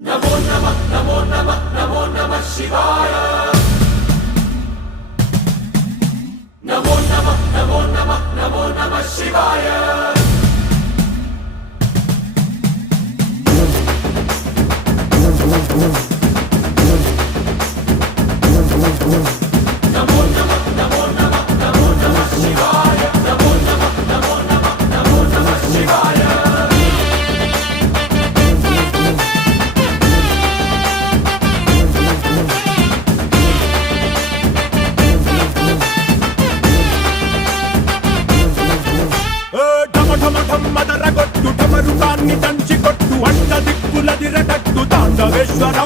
नमो नमः नमो नमः नमो नमः शिवाय। नमो नमः नमो नमः नमो नमः शिवाय। नमो नमः नमो नमः नमो नमः शिवाय। नमो नमः नमो नमः नमो नमः शिवाय। మదరగొట్టు టమరుకాన్ని దంచి కొట్టు అడ్డ దిక్కులదిరగట్టు తాండవేశ్వరా